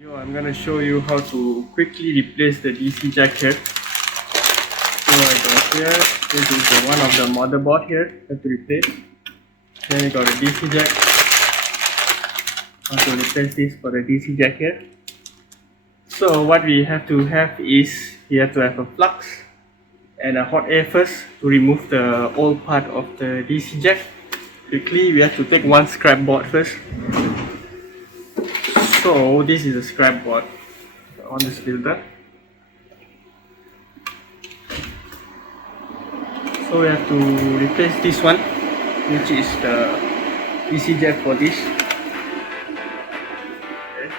I'm going to show you how to quickly replace the DC jack here. So I got here, this is the one of the motherboard here that to replace. Then we got a DC jack. How to replace this for the DC jack here. So what we have to have is, we have to have a flux and a hot air first to remove the old part of the DC jack. Quickly we have to take one scrap board first. So this is a scrap board on this filter. So we have to replace this one, which is the DC jack for this. Okay.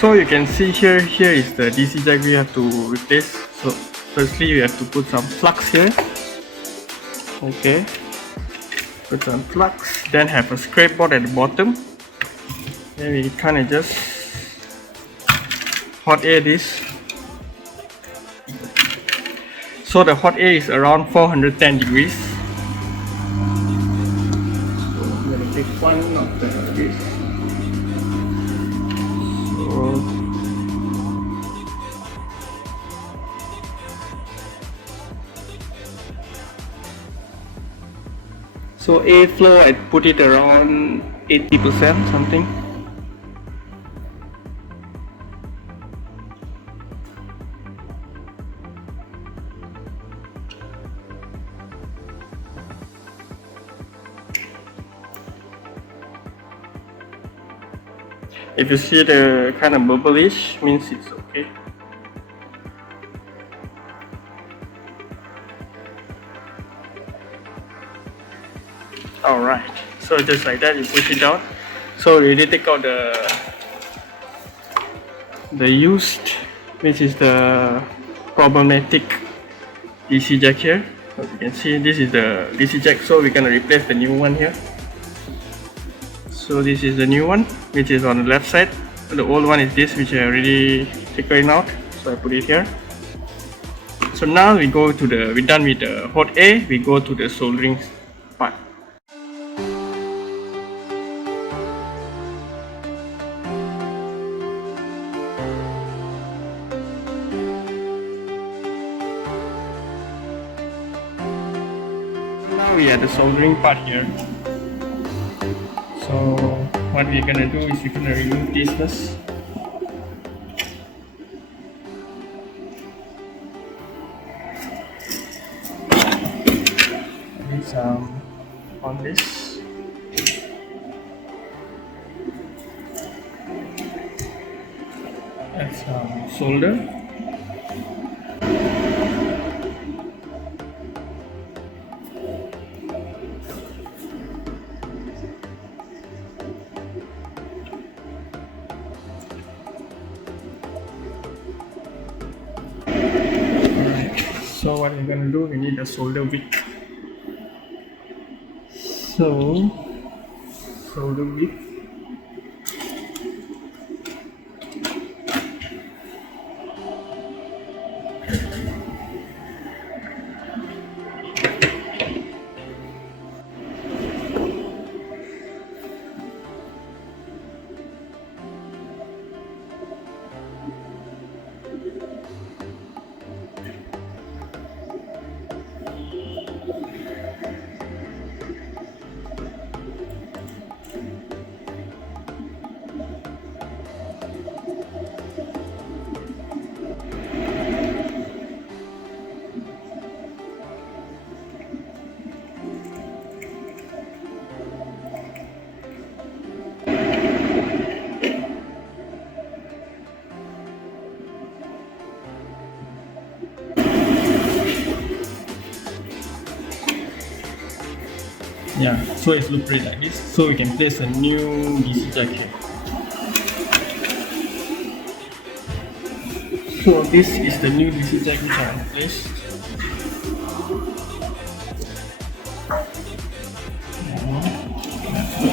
So you can see here is the DC jack we have to replace. So firstly we have to put some flux here. Okay, put some flux, then have a scrape board at the bottom. Then we kind of just hot air this. So the hot air is around 410 degrees. So I'm gonna take one of this. So airflow, I put it around 80% something. If you see the kind of bubblish, means it's okay. Alright, so just like that you push it down. So you need to take out the used, which is the problematic DC jack here. As you can see, this is the DC jack, so we're gonna replace the new one here. So this is the new one, which is on the left side. The old one is this, which I already taken out, so I put it here. So now we're done with the hot air, we go to the soldering part. Now we are the soldering part here. So what we're gonna do is we're gonna remove this first. On this. That's solder. So what we're gonna do, we need a solder wick. So solder wick. Yeah, so it's look great like this. So we can place a new DC jack here. So this is the new DC jack which I have placed.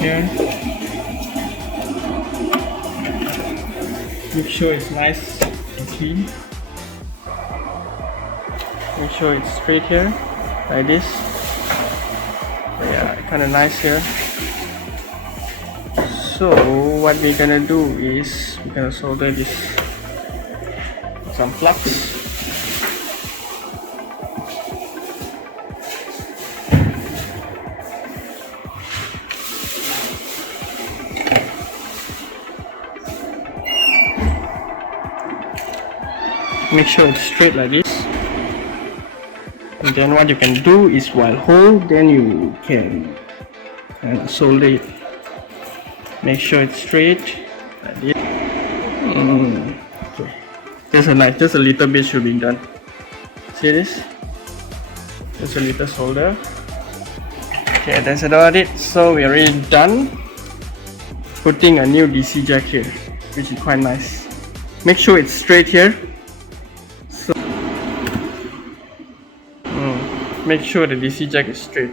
Here. Make sure it's nice and clean. Make sure it's straight here, like this. Yeah, kind of nice here. So what we're gonna do is we're gonna solder this with some flux. Make sure it's straight like this. And then what you can do is while hold, then you can solder it. Make sure it's straight like this. Okay. Just a little bit should be done. See this? Just a little solder. Okay, that's about it. So we're already done putting a new DC jack here, which is quite nice. Make sure it's straight here. So make sure the DC jack is straight.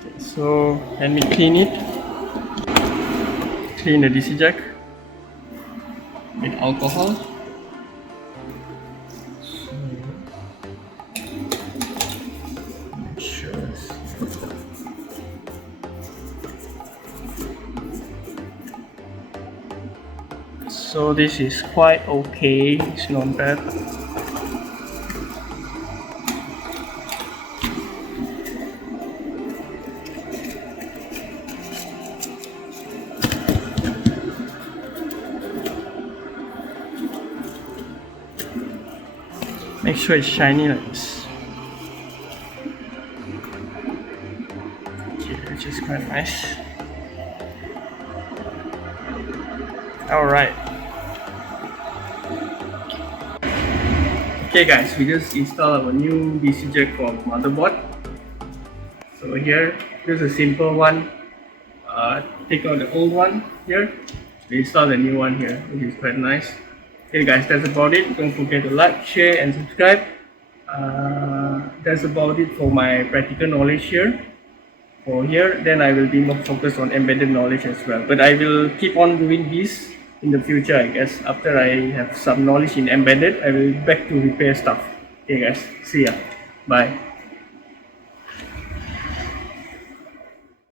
Okay, so let me clean it. Clean the DC jack with alcohol. Make sure. So this is quite okay. It's not bad. Make sure it's shiny like this. Okay, which is quite nice. Alright. Okay guys, we just installed our new DC jack for motherboard. So here, just a simple one. Take out the old one here. We install the new one here, which is quite nice. Okay guys, that's about it. Don't forget to like, share and subscribe. That's about it for my practical knowledge here. For here, then I will be more focused on embedded knowledge as well. But I will keep on doing this in the future, I guess. After I have some knowledge in embedded, I will back to repair stuff. Okay guys, see ya. Bye.